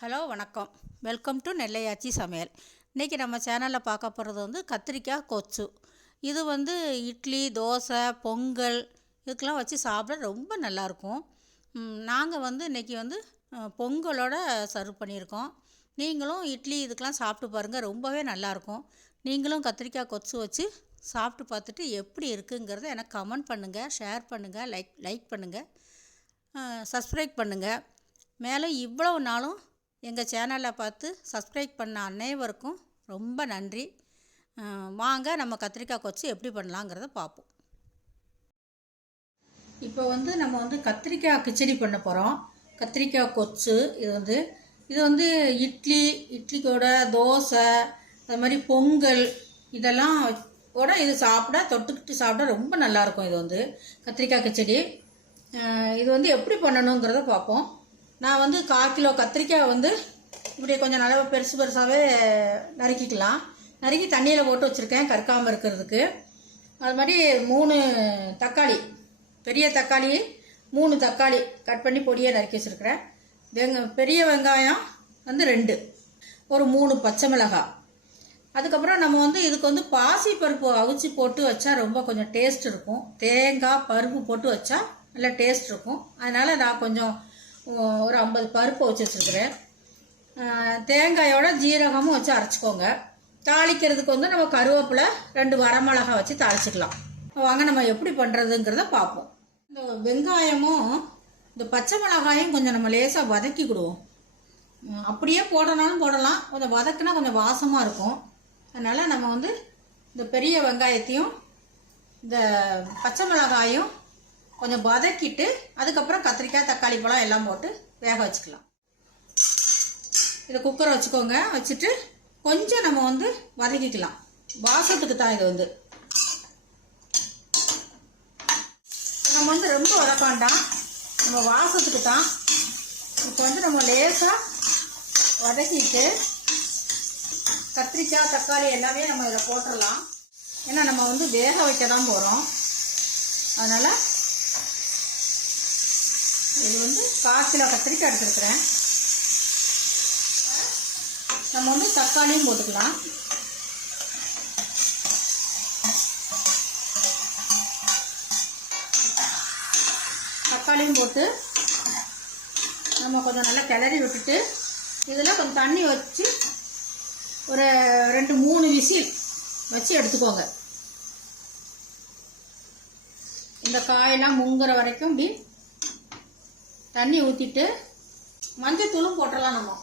Hello வணக்கம். Welcome to Nellai AachiSamayal. இன்றைக்கி நம்ம சேனலில் பார்க்க போகிறது வந்து கத்திரிக்காய் கொச்சு. இது வந்து இட்லி, தோசை, பொங்கல் இதுக்கெலாம் வச்சு சாப்பிட ரொம்ப நல்லாயிருக்கும். நாங்கள் வந்து இன்றைக்கி வந்து பொங்கலோட சர்வ் பண்ணியிருக்கோம். நீங்களும் இட்லி இதுக்கெலாம் சாப்பிட்டு பாருங்கள், ரொம்பவே நல்லாயிருக்கும். நீங்களும் கத்திரிக்காய் கொச்சு வச்சு சாப்பிட்டு பார்த்துட்டு எப்படி இருக்குங்கிறத எனக்கு கமெண்ட் பண்ணுங்கள், ஷேர் பண்ணுங்கள், லைக் பண்ணுங்கள், சப்ஸ்கிரைப் பண்ணுங்கள். மேலே இவ்வளவு நாளும் எங்கள் சேனலை பார்த்து சப்ஸ்கிரைப் பண்ண அனைவருக்கும் ரொம்ப நன்றி. வாங்க நம்ம கத்திரிக்காய் கொச்சு எப்படி பண்ணலாங்கிறத பார்ப்போம். இப்போ வந்து நம்ம வந்து கத்திரிக்காய் கிச்சடி பண்ண போகிறோம். கத்திரிக்காய் கொச்சு இது வந்து இட்லி கூட தோசை, அது மாதிரி பொங்கல் இதெல்லாம் கூட இது சாப்பிட தொட்டுக்கிட்டு சாப்பிட ரொம்ப நல்லாயிருக்கும். இது வந்து கத்திரிக்காய் கிச்சடி. இது வந்து எப்படி பண்ணணுங்கிறத பார்ப்போம். நான் வந்து 1/4 கிலோ கத்திரிக்காய் வந்து இப்படி கொஞ்சம் நல்லா பெருசாகவே நறுக்கிக்கலாம். நறுக்கி தண்ணியில் போட்டு வச்சுருக்கேன் கற்காமல் இருக்கிறதுக்கு. அது மாதிரி 3 தக்காளி, பெரிய தக்காளி 3 தக்காளி கட் பண்ணி பொடியாக நறுக்கி வச்சுருக்கிறேன். பெரிய வெங்காயம் வந்து 2, ஒரு 3 பச்சை மிளகாய். அதுக்கப்புறம் நம்ம வந்து இதுக்கு வந்து பாசி பருப்பு அவிச்சு போட்டு வச்சா ரொம்ப கொஞ்சம் டேஸ்ட் இருக்கும். தேங்காய் பருப்பு போட்டு வச்சா நல்லா டேஸ்ட் இருக்கும். அதனால் நான் கொஞ்சம் ஒரு 50 பருப்பு வச்சு வச்சுருக்கிறேன். தேங்காயோட ஜீரகமும் வச்சு அரைச்சிக்கோங்க. தாளிக்கிறதுக்கு வந்து நம்ம கருவேப்பிலை 2 வரமிளகா வச்சு தாளிச்சிக்கலாம். வாங்க நம்ம எப்படி பண்ணுறதுங்கிறத பார்ப்போம். இந்த வெங்காயமும் இந்த பச்சை மிளகாயும் கொஞ்சம் நம்ம லேசாக வதக்கிக்கிடுவோம். அப்படியே போடனாலும் போடலாம், கொஞ்சம் வதக்குனா கொஞ்சம் வாசமாக இருக்கும். அதனால் நம்ம வந்து இந்த பெரிய வெங்காயத்தையும் இந்த பச்சை மிளகாயும் கொஞ்சம் வதக்கிட்டு அதுக்கப்புறம் கத்திரிக்காய், தக்காளி, பழம் எல்லாம் போட்டு வேக வச்சுக்கலாம். இதை குக்கரை வச்சுக்கோங்க. வச்சுட்டு கொஞ்சம் நம்ம வந்து வதக்கிக்கலாம். வாசத்துக்கு தான் இது வந்து. நம்ம வந்து ரொம்ப வதக்க வேண்டாம், நம்ம வாசத்துக்கு தான். இப்போ வந்து நம்ம லேசாக வதக்கிட்டு கத்திரிக்காய், தக்காளி எல்லாமே நம்ம இதில் போட்டுடலாம். ஏன்னா நம்ம வந்து வேக வைக்க தான் போகிறோம். அதனால் இது வந்து 1/4 கிலோ கத்திரிக்காய் எடுத்துருக்கிறேன். நம்ம வந்து தக்காளியும் போட்டுக்கலாம். தக்காளியும் போட்டு நம்ம கொஞ்சம் நல்லா கிளறி விட்டுட்டு இதில் கொஞ்சம் தண்ணி வச்சு ஒரு 2-3 விசில் வச்சு எடுத்துக்கோங்க. இந்த காயெல்லாம் முங்குற வரைக்கும் இப்படி தண்ணி ஊற்றிட்டு மஞ்சத்தூளும் போட்டுடலாம். நம்ம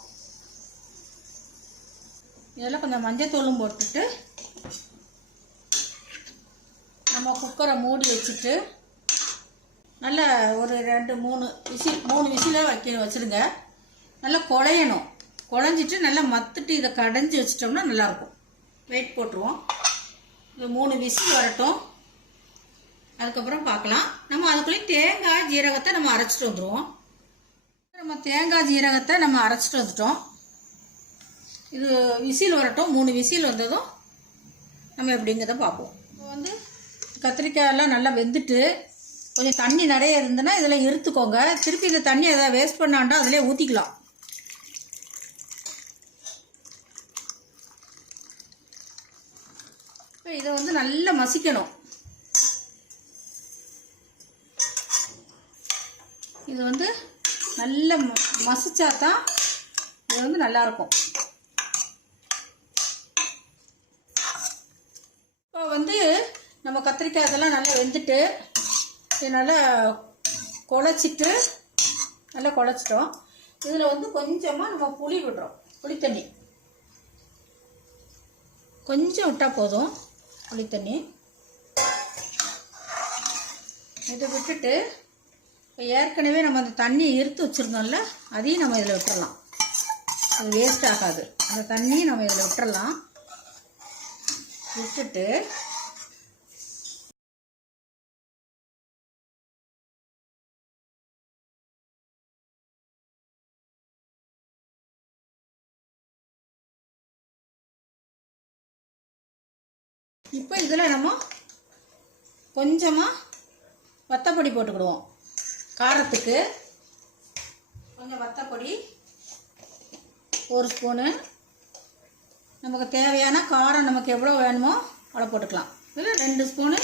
இதெல்லாம் கொஞ்சம் மஞ்சத்தூளும் போட்டுட்டு நம்ம குக்கரை மூடி வச்சுட்டு நல்லா ஒரு 2-3 விசில் 3 விசிலாக வச்சுருங்க. நல்லா குழையணும். குழஞ்சிட்டு நல்லா மத்துட்டு இதை கடைஞ்சி வச்சிட்டோம்னா நல்லாயிருக்கும். வெயிட் போட்டுருவோம். இது 3 விசில் வரட்டும். அதுக்கப்புறம் பார்க்கலாம். நம்ம அதுக்குள்ளேயும் தேங்காய் ஜீரகத்தை நம்ம அரைச்சிட்டு வந்துடுவோம். நம்ம தேங்காய் ஜீரகத்தை நம்ம அரைச்சிட்டு வந்துட்டோம். இது விசில் வரட்டும். 3 விசில் வந்ததும் நம்ம எப்படிங்கிறத பார்ப்போம். இப்போ வந்து கத்திரிக்காயெல்லாம் நல்லா வெந்துட்டு கொஞ்சம் தண்ணி நிறைய இருந்ததுன்னா இதில் இருத்துக்கோங்க. திருப்பி இந்த தண்ணி எதாவது வேஸ்ட் பண்ணாண்டா அதிலே ஊற்றிக்கலாம். இப்போ இதை வந்து நல்லா மசிக்கணும். இது வந்து நல்ல மசிச்சா தான் இது வந்து நல்லாயிருக்கும். இப்போ வந்து நம்ம கத்திரிக்காய் இதெல்லாம் நல்லா வெந்துட்டு இது நல்லா குழச்சிட்டோம். இதில் வந்து கொஞ்சமாக நம்ம புளி விடுறோம். புளி தண்ணி கொஞ்சம் விட்டால் போதும். புளி தண்ணி இதை விட்டுட்டு இப்போ ஏற்கனவே நம்ம அந்த தண்ணியை இருத்து வச்சுருந்தோம்ல, அதையும் நம்ம இதில் விட்டுறலாம். அது வேஸ்ட் ஆகாது. அந்த தண்ணியை நம்ம இதில் விட்டுறலாம். விட்டுட்டு இப்போ இதில் நம்ம கொஞ்சமாக வத்தப்பொடி போட்டுக்கிடுவோம். காரத்துக்கு கொஞ்சம் வத்தப்பொடி 1 ஸ்பூனு. நமக்கு தேவையான காரம் நமக்கு எவ்வளோ வேணுமோ அவ்வளோ போட்டுக்கலாம். இதில் 2 ஸ்பூனு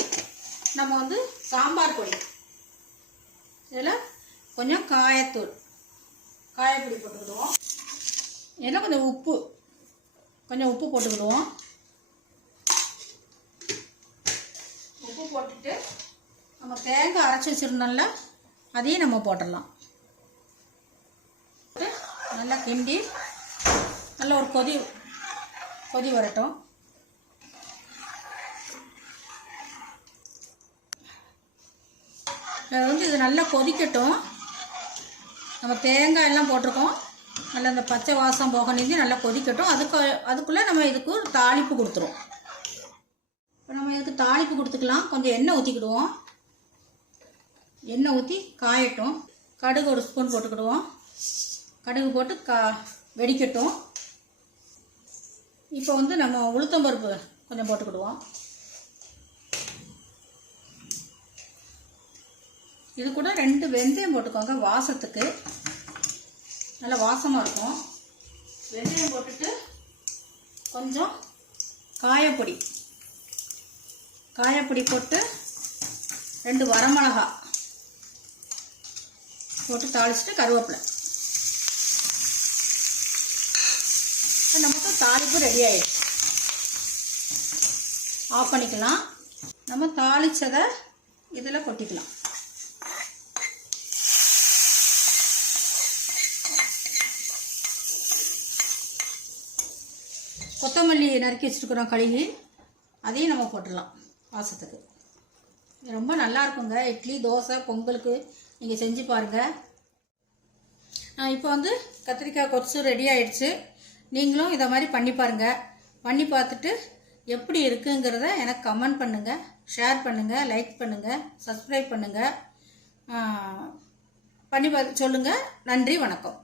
நம்ம வந்து சாம்பார் பொடி. இதில் கொஞ்சம் காயத்தூள், காயப்பொடி போட்டுக்கிடுவோம். இதில் கொஞ்சம் உப்பு போட்டுக்கிடுவோம். உப்பு போட்டுட்டு நம்ம தேங்காய் அரைச்சி வச்சுருந்தோம்ல அதையும் நம்ம போட்டுடலாம். நல்லா கிண்டி நல்லா ஒரு கொதி வரட்டும். அது வந்து இது நல்லா கொதிக்கட்டும். நம்ம தேங்காய் எல்லாம் போட்டிருக்கோம், நல்லா அந்த பச்சை வாசம் போக நின்று நல்லா கொதிக்கட்டும். அதுக்குள்ளே நம்ம இதுக்கு ஒரு தாளிப்பு கொடுத்துருவோம். இப்போ நம்ம இதுக்கு தாளிப்பு கொடுத்துக்கலாம். கொஞ்சம் எண்ணெய் ஊற்றிக்கிடுவோம். எண்ணெய் ஊற்றி காயட்டும். கடுகு 1 ஸ்பூன் போட்டுக்கிடுவோம். கடுகு போட்டு வெடிக்கட்டும். இப்போ வந்து நம்ம உளுத்தம்பருப்பு கொஞ்சம் போட்டுக்கிடுவோம். இது கூட 2 வெந்தயம் போட்டுக்கோங்க, வாசத்துக்கு நல்லா வாசமாக இருக்கும். வெந்தயம் போட்டுட்டு கொஞ்சம் காயப்பொடி போட்டு 2 வரமிளகா போட்டு தாளிச்சுட்டு கருவேப்பிலை. நமக்கு தாளிப்பு ரெடி ஆயிடுச்சு. ஆஃப் பண்ணிக்கலாம். நம்ம தாளிச்சதை இதில் கொட்டிக்கலாம். கொத்தமல்லி நறுக்கி வச்சுருக்குறோம் கழுவி, அதையும் நம்ம போட்டுடலாம் வாசத்துக்கு. ரொம்ப நல்லா இருக்குங்க. இட்லி, தோசை, பொங்கலுக்கு நீங்கள் செஞ்சு பாருங்கள். இப்போ வந்து கத்திரிக்காய் கொத்து ரெடி ஆயிடுச்சு. நீங்களும் இதை மாதிரி பண்ணி பாருங்கள். பண்ணி பார்த்துட்டு எப்படி இருக்குங்கிறத எனக்கு கமெண்ட் பண்ணுங்கள், ஷேர் பண்ணுங்கள், லைக் பண்ணுங்கள், சப்ஸ்கிரைப் பண்ணுங்கள், பண்ணி பார்த்து சொல்லுங்கள். நன்றி, வணக்கம்.